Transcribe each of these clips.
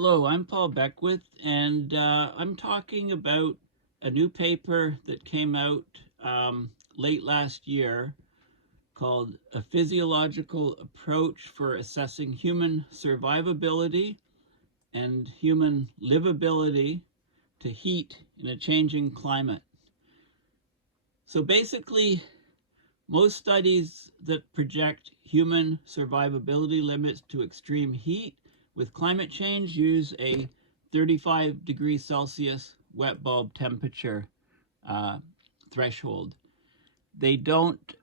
Hello, I'm Paul Beckwith, and I'm talking about a new paper that came out late last year called A Physiological Approach for Assessing Human Survivability and Human Livability to Heat in a Changing Climate. So basically, most studies that project human survivability limits to extreme heat with climate change use a 35 degrees Celsius wet bulb temperature uh, threshold. They don't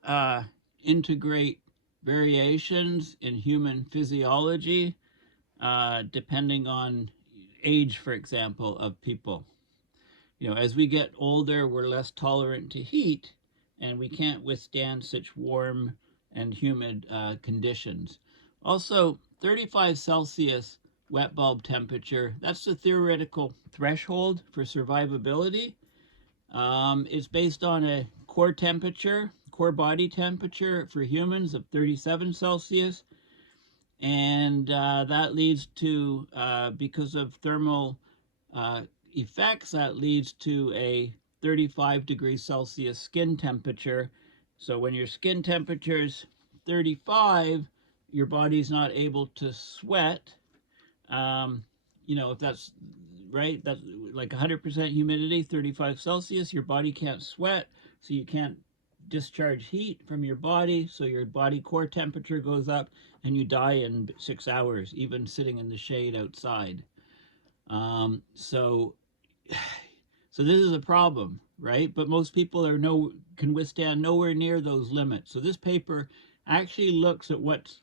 integrate variations in human physiology depending on age, for example, of people. As we get older, we're less tolerant to heat, and we can't withstand such warm and humid conditions. Also, 35 Celsius wet bulb temperature, that's the theoretical threshold for survivability. It's based on a core body temperature for humans of 37 Celsius, and that leads to, because of thermal uh, effects, that leads to a 35 degrees Celsius skin temperature. So when your skin temperature is 35, your body's not able to sweat. Um, if that's right, that's like 100% humidity, 35 Celsius, your body can't sweat, so you can't discharge heat from your body, so your body core temperature goes up and you die in 6 hours, even sitting in the shade outside. Um, so, so this is a problem, right? But most people can withstand nowhere near those limits. So this paper actually looks at what's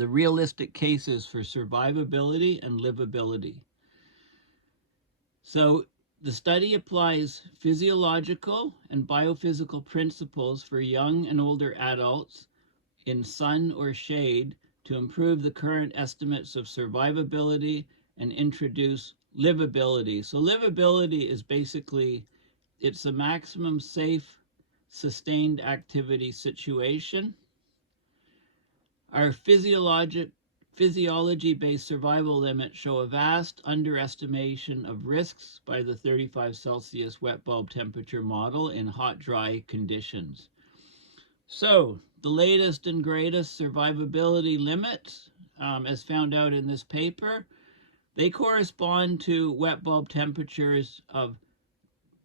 the realistic cases for survivability and livability. So the study applies physiological and biophysical principles for young and older adults in sun or shade to improve the current estimates of survivability and introduce livability. So livability is basically it's a maximum safe sustained activity situation. Our physiology-based survival limits show a vast underestimation of risks by the 35 Celsius wet bulb temperature model in hot, dry conditions. So, the latest and greatest survivability limits, as found out in this paper, they correspond to wet bulb temperatures of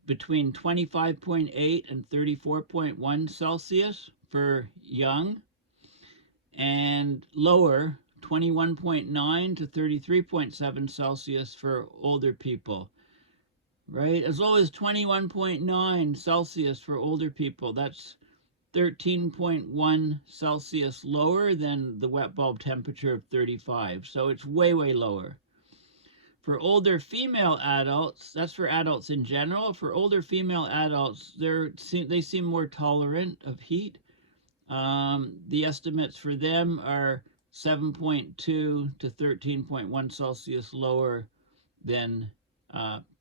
between 25.8 and 34.1 Celsius for young, and lower, 21.9 to 33.7 Celsius for older people. Right? As low as 21.9 Celsius for older people. That's 13.1 Celsius lower than the wet bulb temperature of 35. So it's way, way lower. For older female adults, that's for adults in general. For older female adults, they seem more tolerant of heat. The estimates for them are 7.2 to 13.1 Celsius lower than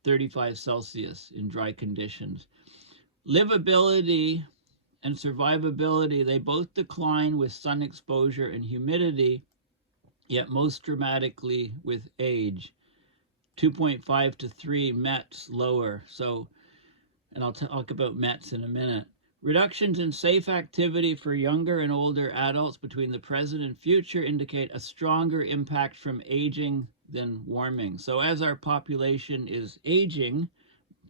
35 Celsius in dry conditions. Livability and survivability, they both decline with sun exposure and humidity, yet most dramatically with age. 2.5 to 3 METs lower. So, and I'll talk about METs in a minute. Reductions in safe activity for younger and older adults between the present and future indicate a stronger impact from aging than warming. So as our population is aging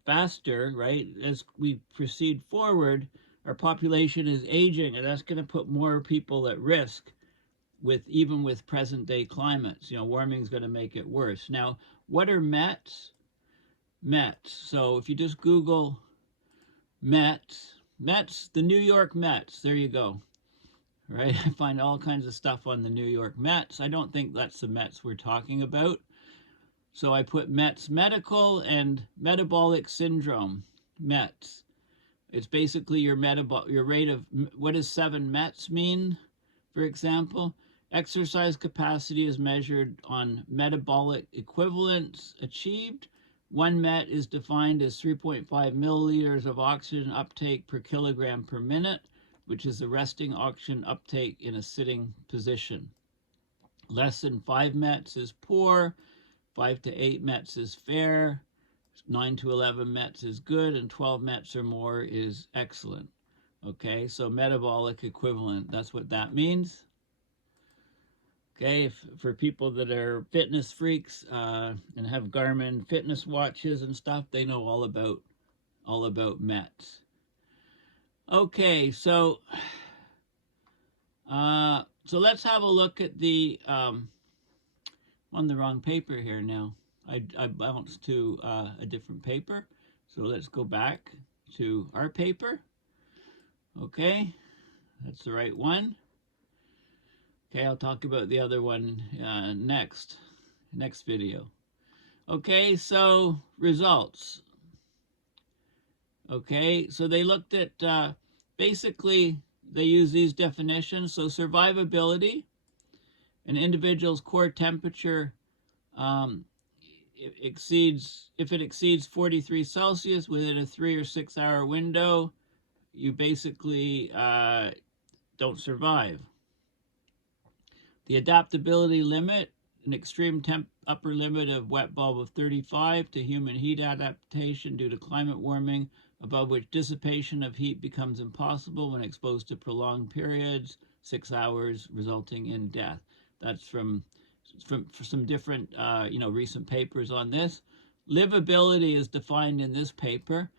faster, right, as we proceed forward, our population is aging, and that's going to put more people at risk even with present day climates. Warming is going to make it worse. Now, what are METs? METs. So if you just Google Mets, the New York Mets. There you go. Right? I find all kinds of stuff on the New York Mets. I don't think that's the Mets we're talking about. So I put Mets medical and metabolic syndrome. Mets. It's basically your rate of, what does 7 Mets mean? For example, exercise capacity is measured on metabolic equivalence achieved. 1 MET is defined as 3.5 milliliters of oxygen uptake per kilogram per minute, which is the resting oxygen uptake in a sitting position. Less than 5 METs is poor, 5 to 8 mets is fair, 9 to 11 mets is good, and 12 mets or more is excellent. Okay, so metabolic equivalent, that's what that means. Okay, for people that are fitness freaks and have Garmin fitness watches and stuff, they know all about mets. Okay, so let's have a look at the on the wrong paper here now. I bounced to a different paper, so let's go back to our paper. Okay, that's the right one. Okay, I'll talk about the other one next video. Okay, so results. Okay, so they looked at basically they use these definitions. So survivability, an individual's core temperature if it exceeds 43 Celsius within a 3 or 6 hour window, you basically don't survive. The adaptability limit, an extreme upper limit of wet bulb of 35 to human heat adaptation due to climate warming, above which dissipation of heat becomes impossible when exposed to prolonged periods, 6 hours, resulting in death. That's from some different recent papers on this. Liveability is defined in this paper.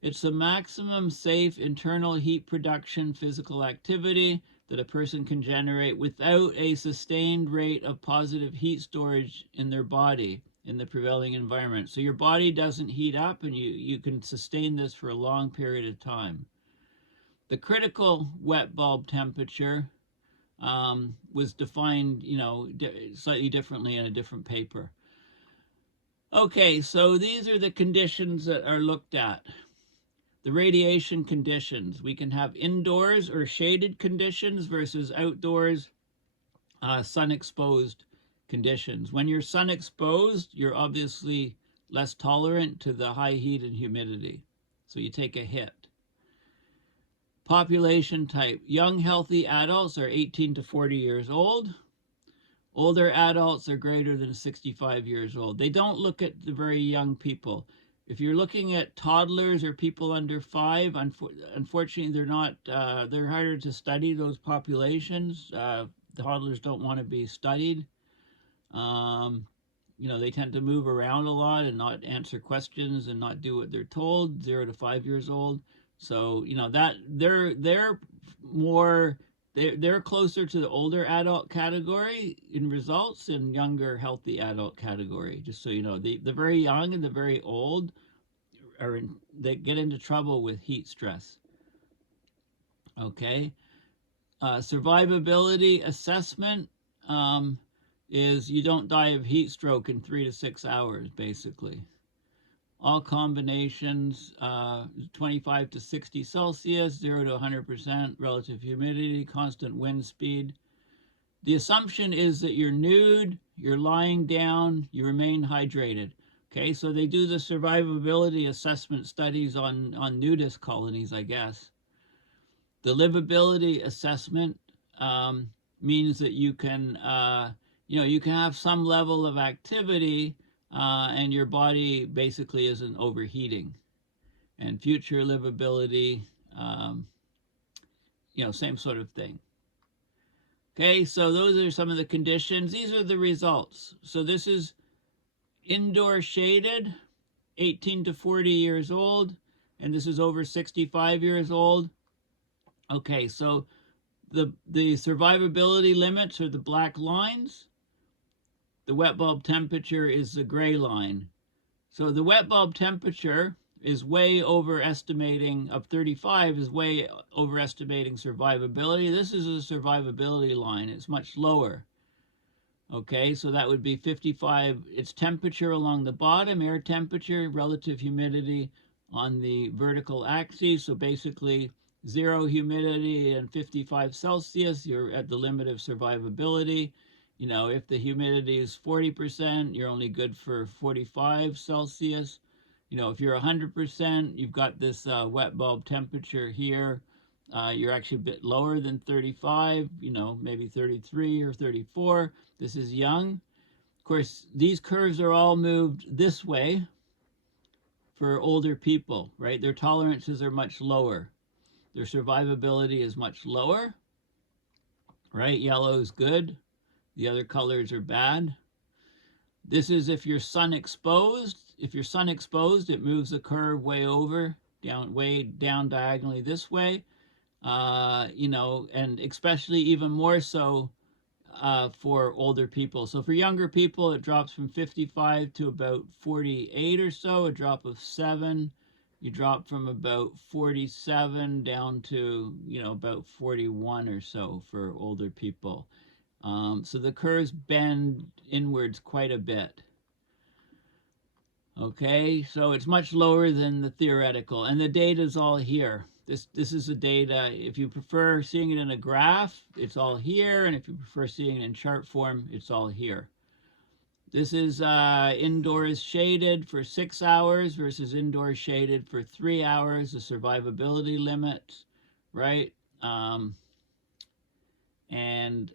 It's the maximum safe internal heat production physical activity that a person can generate without a sustained rate of positive heat storage in their body in the prevailing environment. So your body doesn't heat up and you can sustain this for a long period of time. The critical wet bulb temperature was defined, slightly differently in a different paper. Okay, so these are the conditions that are looked at. The radiation conditions. We can have indoors or shaded conditions versus outdoors sun-exposed conditions. When you're sun-exposed, you're obviously less tolerant to the high heat and humidity, so you take a hit. Population type. Young, healthy adults are 18 to 40 years old. Older adults are greater than 65 years old. They don't look at the very young people. If you're looking at toddlers or people under 5, unfortunately, they're not. They're harder to study, those populations. Toddlers don't want to be studied. They tend to move around a lot and not answer questions and not do what they're told. 0 to 5 years old. So that they're more. They're closer to the older adult category in results and younger healthy adult category. Just so you know, the very young and the very old they get into trouble with heat stress. Okay, survivability assessment is you don't die of heat stroke in 3 to 6 hours, basically. All combinations, 25 to 60 Celsius, 0 to 100% relative humidity, constant wind speed. The assumption is that you're nude, you're lying down, you remain hydrated. Okay, so they do the survivability assessment studies on nudist colonies, I guess. The livability assessment means that you can have some level of activity and your body basically isn't overheating. And future livability, same sort of thing. Okay, so those are some of the conditions. These are the results. So this is indoor shaded, 18 to 40 years old, and this is over 65 years old. Okay, so the survivability limits are the black lines. The wet bulb temperature is the gray line. So the wet bulb temperature is way overestimating, of 35 is way overestimating survivability. This is a survivability line. It's much lower. Okay, so that would be 55. It's temperature along the bottom, air temperature, relative humidity on the vertical axis. So basically 0 humidity and 55 Celsius, you're at the limit of survivability. If the humidity is 40%, you're only good for 45 Celsius. If you're 100%, you've got this wet bulb temperature here. You're actually a bit lower than 35, maybe 33 or 34. This is young. course, these curves are all moved this way for older people, right? Their tolerances are much lower. Their survivability is much lower, right? Yellow is good. The other colors are bad. This is if you're sun exposed. If you're sun exposed, it moves the curve way over, way down diagonally this way. You know, and especially even more so for older people. So for younger people, it drops from 55 to about 48 or so, a drop of 7. You drop from about 47 down to, you know, about 41 or so for older people. So the curves bend inwards quite a bit. Okay, so it's much lower than the theoretical, and the data is all here. This is the data. If you prefer seeing it in a graph, it's all here, and if you prefer seeing it in chart form, it's all here. This is indoors shaded for 6 hours versus indoors shaded for 3 hours, the survivability limit, right? And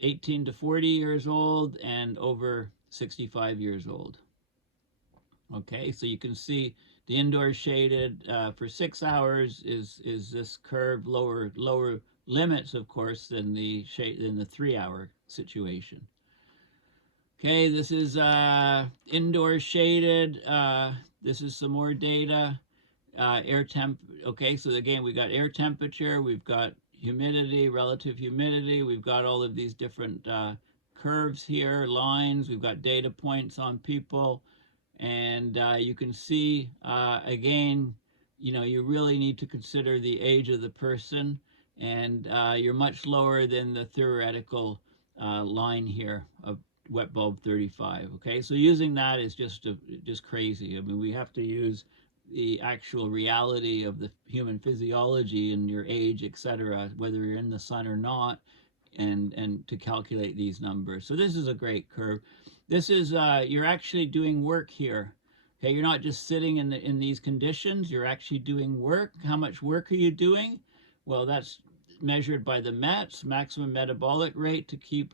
18 to 40 years old and over 65 years old. Okay, so you can see the indoor shaded for 6 hours is this curve, lower limits, of course, than the 3 hour situation. Okay, this is indoor shaded. This is some more data. Air temp. Okay, so again, we got air temperature, we've got humidity, relative humidity, we've got all of these different curves here, lines, we've got data points on people. And you can see, again, you know, you really need to consider the age of the person, and you're much lower than the theoretical line here of wet bulb 35. Okay, so using that is just crazy. I mean, we have to use the actual reality of the human physiology and your age, etc., whether you're in the sun or not, and to calculate these numbers. So this is a great curve. This is you're actually doing work here. Okay, you're not just sitting in these conditions. You're actually doing work. How much work are you doing? Well, that's measured by the METs, maximum metabolic rate, to keep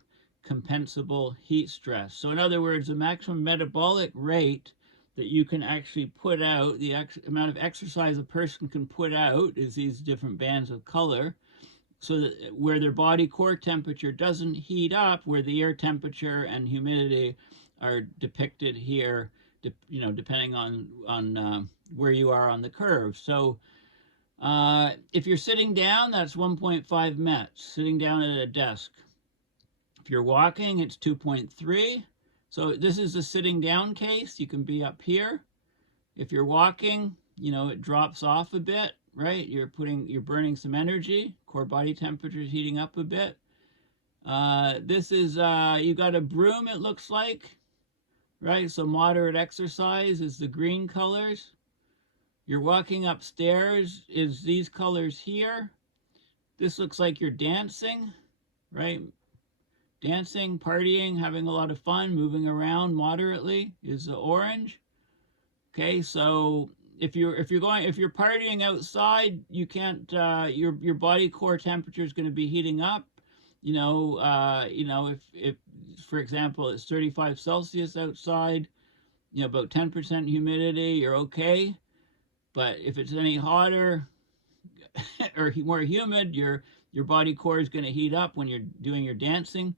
compensable heat stress. So in other words, the maximum metabolic rate that you can actually put out, the amount of exercise a person can put out, is these different bands of color, so that where their body core temperature doesn't heat up, where the air temperature and humidity are depicted here, you know, depending on where you are on the curve. So if you're sitting down, that's 1.5 METs, sitting down at a desk. If you're walking, it's 2.3. So this is the sitting down case. You can be up here. If you're walking, you know, it drops off a bit, right? You're burning some energy. Core body temperature is heating up a bit. This is, you got a broom, it looks like, right? So moderate exercise is the green colors. You're walking upstairs is these colors here. This looks like you're dancing, right? Dancing, partying, having a lot of fun, moving around moderately is the orange. Okay, so if you're partying outside, you can't your body core temperature is going to be heating up. You know, if for example it's 35 Celsius outside, you know, about 10% humidity, you're okay. But if it's any hotter or more humid, your body core is going to heat up when you're doing your dancing.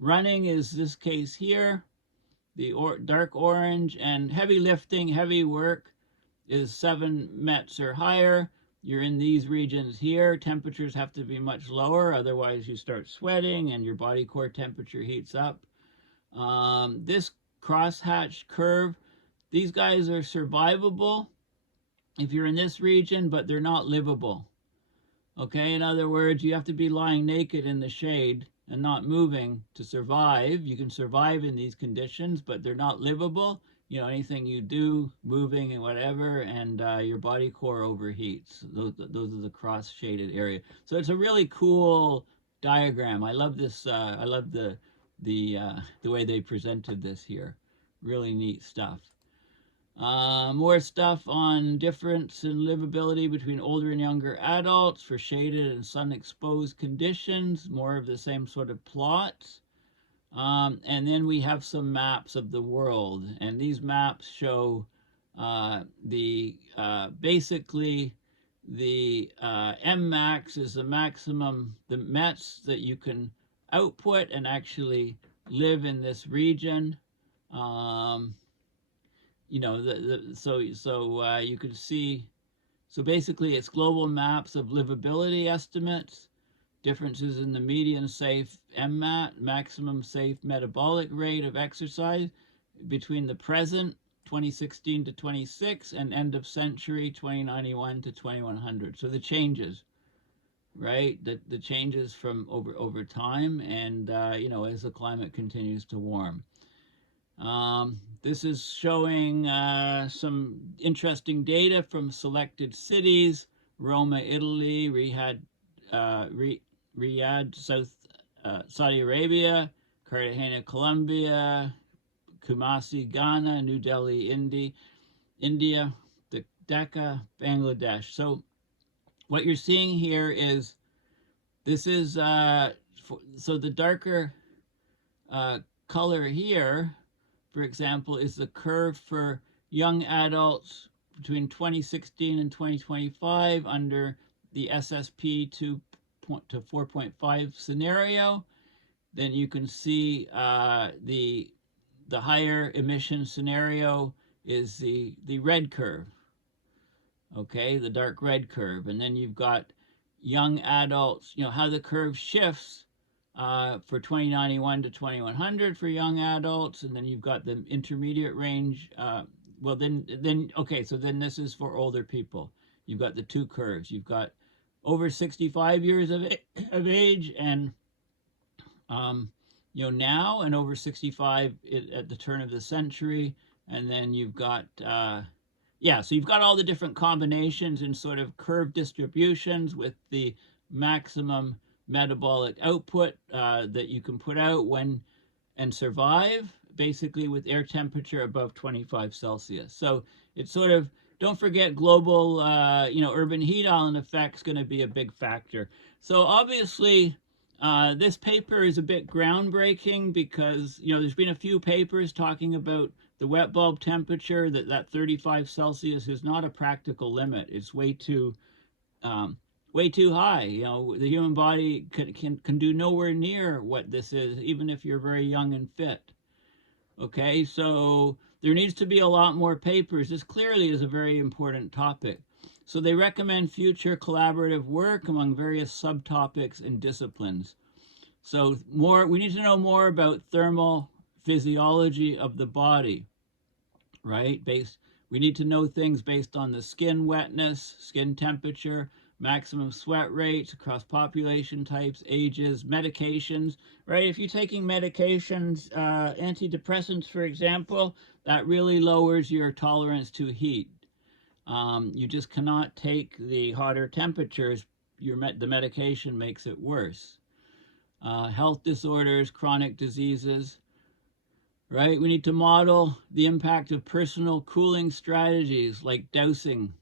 Running is this case here, the dark orange, and heavy lifting, heavy work is 7 METs or higher. You're in these regions here. Temperatures have to be much lower, otherwise you start sweating and your body core temperature heats up. This crosshatch curve, these guys are survivable if you're in this region, but they're not livable. Okay, in other words, you have to be lying naked in the shade and not moving to survive. You can survive in these conditions, but they're not livable. You know, anything you do, moving and whatever, and your body core overheats. Those are the cross-shaded area. So it's a really cool diagram. I love this. I love the way they presented this here. Really neat stuff. More stuff on difference in livability between older and younger adults for shaded and sun-exposed conditions. More of the same sort of plots. And then we have some maps of the world, and these maps show basically the M max is the maximum, the METs that you can output and actually live in this region. Um, you can see, so basically it's global maps of livability estimates, differences in the median safe MMAT, maximum safe metabolic rate of exercise between the present 2016 to 26 and end of century 2091 to 2100. So the changes, right? The changes from over time, and as the climate continues to warm. This is showing some interesting data from selected cities: Roma, Italy; Riyadh, Saudi Arabia; Cartagena, Colombia; Kumasi, Ghana; New Delhi, India; Dhaka, Bangladesh. So what you're seeing here is this is so the darker color here, for example, is the curve for young adults between 2016 and 2025 under the SSP 2 to 4.5 scenario. Then you can see the higher emission scenario is the red curve, okay, the dark red curve. And then you've got young adults, how the curve shifts for 2091 to 2100 for young adults, and then you've got the intermediate range. So then this is for older people. You've got the two curves. You've got over 65 years of age, and now, and over 65 at the turn of the century, and then you've got so you've got all the different combinations and sort of curve distributions with the maximum metabolic output that you can put out and survive, basically with air temperature above 25 Celsius. So it's sort of, don't forget global, urban heat island effect is going to be a big factor. So obviously, this paper is a bit groundbreaking because, there's been a few papers talking about the wet bulb temperature, that 35 Celsius is not a practical limit. It's way too high. The human body can do nowhere near what this is, even if you're very young and fit. Okay, so there needs to be a lot more papers. This clearly is a very important topic. So they recommend future collaborative work among various subtopics and disciplines. So we need to know more about thermal physiology of the body, right? We need to know things based on the skin wetness, skin temperature, maximum sweat rates across population types, ages, medications, right? If you're taking medications, antidepressants, for example, that really lowers your tolerance to heat. You just cannot take the hotter temperatures. The medication makes it worse. Health disorders, chronic diseases, right? We need to model the impact of personal cooling strategies like dousing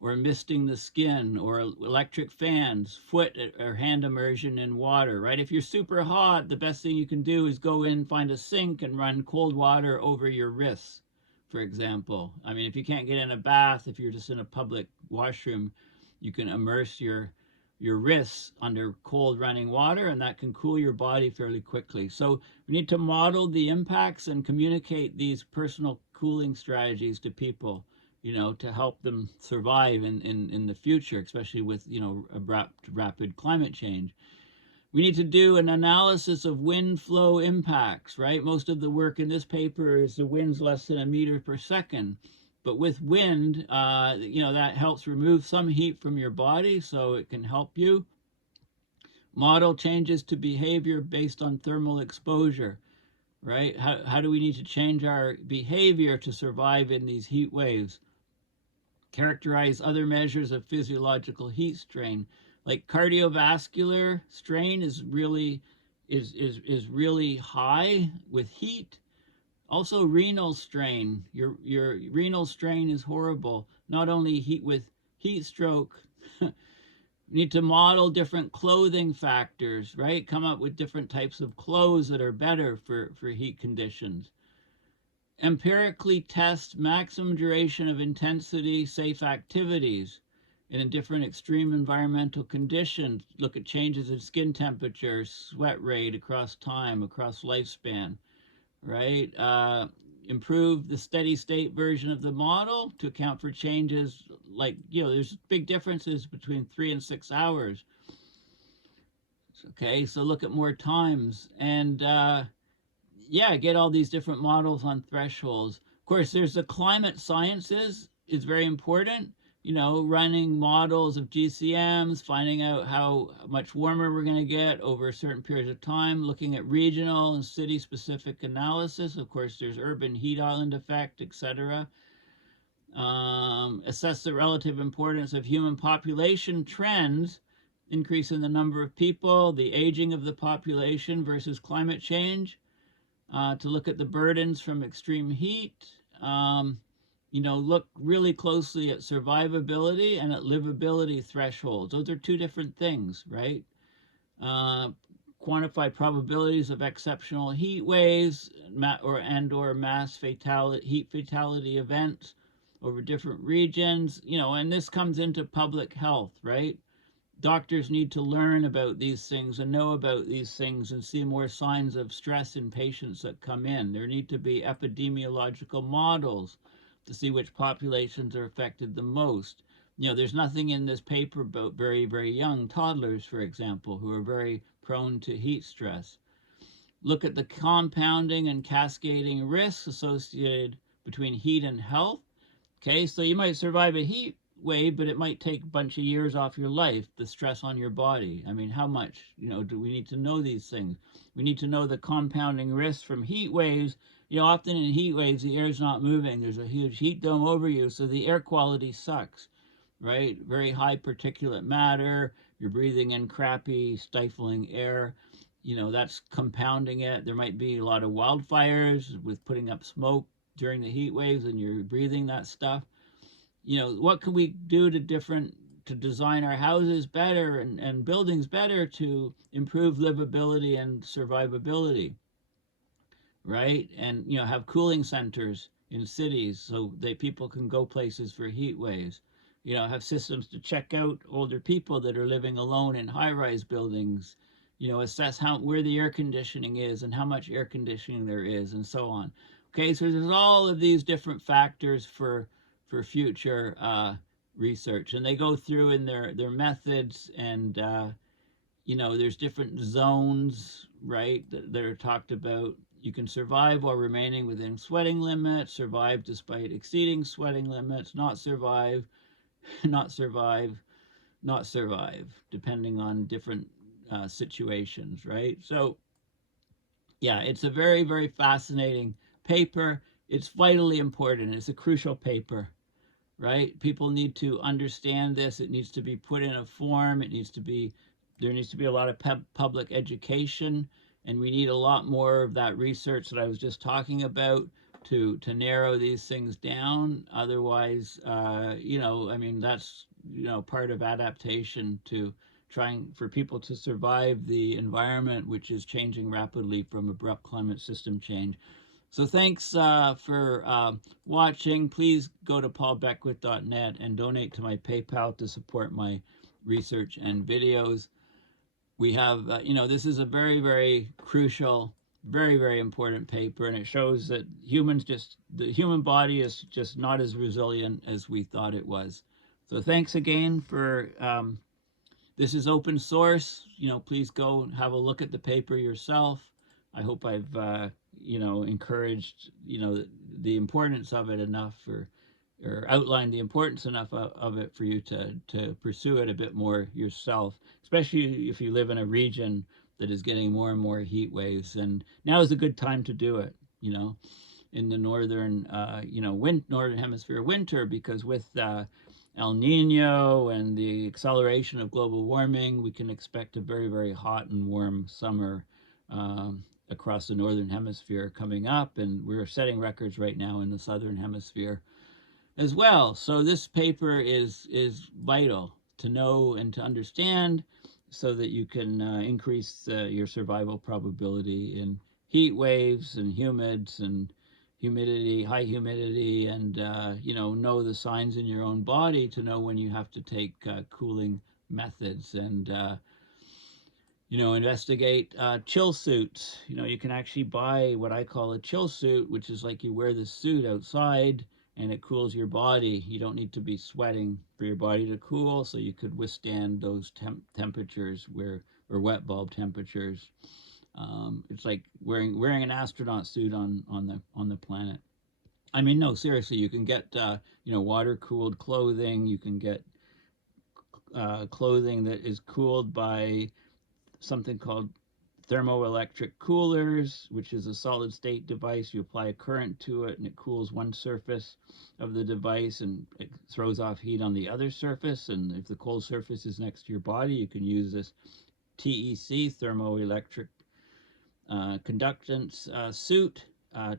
or misting the skin or electric fans, foot or hand immersion in water, right? If you're super hot, the best thing you can do is go in, find a sink, and run cold water over your wrists, for example. I mean, if you can't get in a bath, if you're just in a public washroom, you can immerse your wrists under cold running water, and that can cool your body fairly quickly. So we need to model the impacts and communicate these personal cooling strategies to people, to help them survive in the future, especially with, a rapid climate change. We need to do an analysis of wind flow impacts, right? Most of the work in this paper is the wind's less than a meter per second. But with wind, that helps remove some heat from your body, so it can help you. Model changes to behavior based on thermal exposure, right? How do we need to change our behavior to survive in these heat waves? Characterize other measures of physiological heat strain, like cardiovascular strain is really high with heat. Also, renal strain. Your renal strain is horrible. Not only with heat stroke, We need to model different clothing factors, right? Come up with different types of clothes that are better for heat conditions. Empirically test maximum duration of intensity safe activities in different extreme environmental conditions. Look at changes in skin temperature, sweat rate across time, across lifespan, right? Improve the steady state version of the model to account for changes like, there's big differences between 3 and 6 hours. Okay, so look at more times and yeah, get all these different models on thresholds. Of course, there's the climate sciences is very important. Running models of GCMs, finding out how much warmer we're going to get over a certain period of time, looking at regional and city-specific analysis. Of course, there's urban heat island effect, etc. Assess the relative importance of human population trends, increase in the number of people, the aging of the population versus climate change, to look at the burdens from extreme heat. Look really closely at survivability and at livability thresholds. Those are two different things, right? Uh, Quantify probabilities of exceptional heat waves or mass fatality, heat fatality events over different regions. And this comes into public health, right? Doctors need to learn about these things and know about these things and see more signs of stress in patients that come in. There need to be epidemiological models to see which populations are affected the most. There's nothing in this paper about very, very young toddlers, for example, who are very prone to heat stress. Look at the compounding and cascading risks associated between heat and health. Okay, so you might survive a heat wave, but it might take a bunch of years off your life, the stress on your body. I mean, how much, do we need to know these things? We need to know the compounding risks from heat waves. Often in heat waves, the air's not moving. There's a huge heat dome over you, so the air quality sucks, right? Very high particulate matter. You're breathing in crappy, stifling air. That's compounding it. There might be a lot of wildfires with putting up smoke during the heat waves and you're breathing that stuff. What can we do to design our houses better and buildings better to improve livability and survivability, right? And have cooling centers in cities so that people can go places for heat waves. Have systems to check out older people that are living alone in high-rise buildings. Assess where the air conditioning is and how much air conditioning there is, and so on. Okay, so there's all of these different factors for future research, and they go through in their methods, and there's different zones, right, that are talked about. You can survive while remaining within sweating limits, survive despite exceeding sweating limits, not survive, not survive, not survive, depending on different situations, right? So yeah, it's a very, very fascinating paper. It's vitally important. It's a crucial paper, right? People need to understand this. It needs to be put in a form. There needs to be a lot of public education, and we need a lot more of that research that I was just talking about to narrow these things down. Otherwise, that's part of adaptation to trying for people to survive the environment, which is changing rapidly from abrupt climate system change. So thanks for watching. Please go to paulbeckwith.net and donate to my PayPal to support my research and videos. We have, this is a very, very crucial, very, very important paper, and it shows that the human body is just not as resilient as we thought it was. So thanks again for, this is open source. Please go have a look at the paper yourself. I hope I've, encouraged, the importance of it enough or outlined the importance enough of it for you to pursue it a bit more yourself, especially if you live in a region that is getting more and more heat waves. And now is a good time to do it, in the northern, northern hemisphere winter, because with El Nino and the acceleration of global warming, we can expect a very, very hot and warm summer across the northern hemisphere coming up, and we're setting records right now in the southern hemisphere as well. So this paper is vital. to know and to understand so that you can increase your survival probability in heat waves and humids and humidity, high humidity, and know the signs in your own body to know when you have to take cooling methods and investigate chill suits. You can actually buy what I call a chill suit, which is like you wear this suit outside and it cools your body. You don't need to be sweating for your body to cool, so you could withstand those temperatures or wet bulb temperatures. It's like wearing an astronaut suit on the planet. I mean, no, seriously, you can get water cooled clothing. You can get clothing that is cooled by something called thermoelectric coolers, which is a solid state device. You apply a current to it and it cools one surface of the device and it throws off heat on the other surface. And if the cold surface is next to your body, you can use this TEC, thermoelectric conductance suit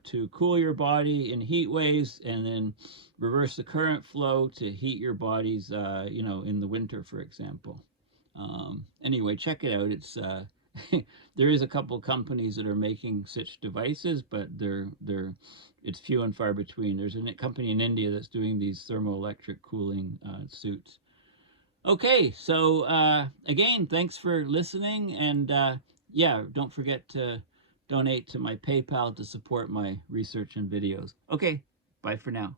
to cool your body in heat waves and then reverse the current flow to heat your bodies, in the winter, for example. Anyway, check it out. It's there is a couple companies that are making such devices, but it's few and far between. There's a company in India that's doing these thermoelectric cooling suits. Okay, so again, thanks for listening, and yeah, don't forget to donate to my PayPal to support my research and videos. Okay, bye for now.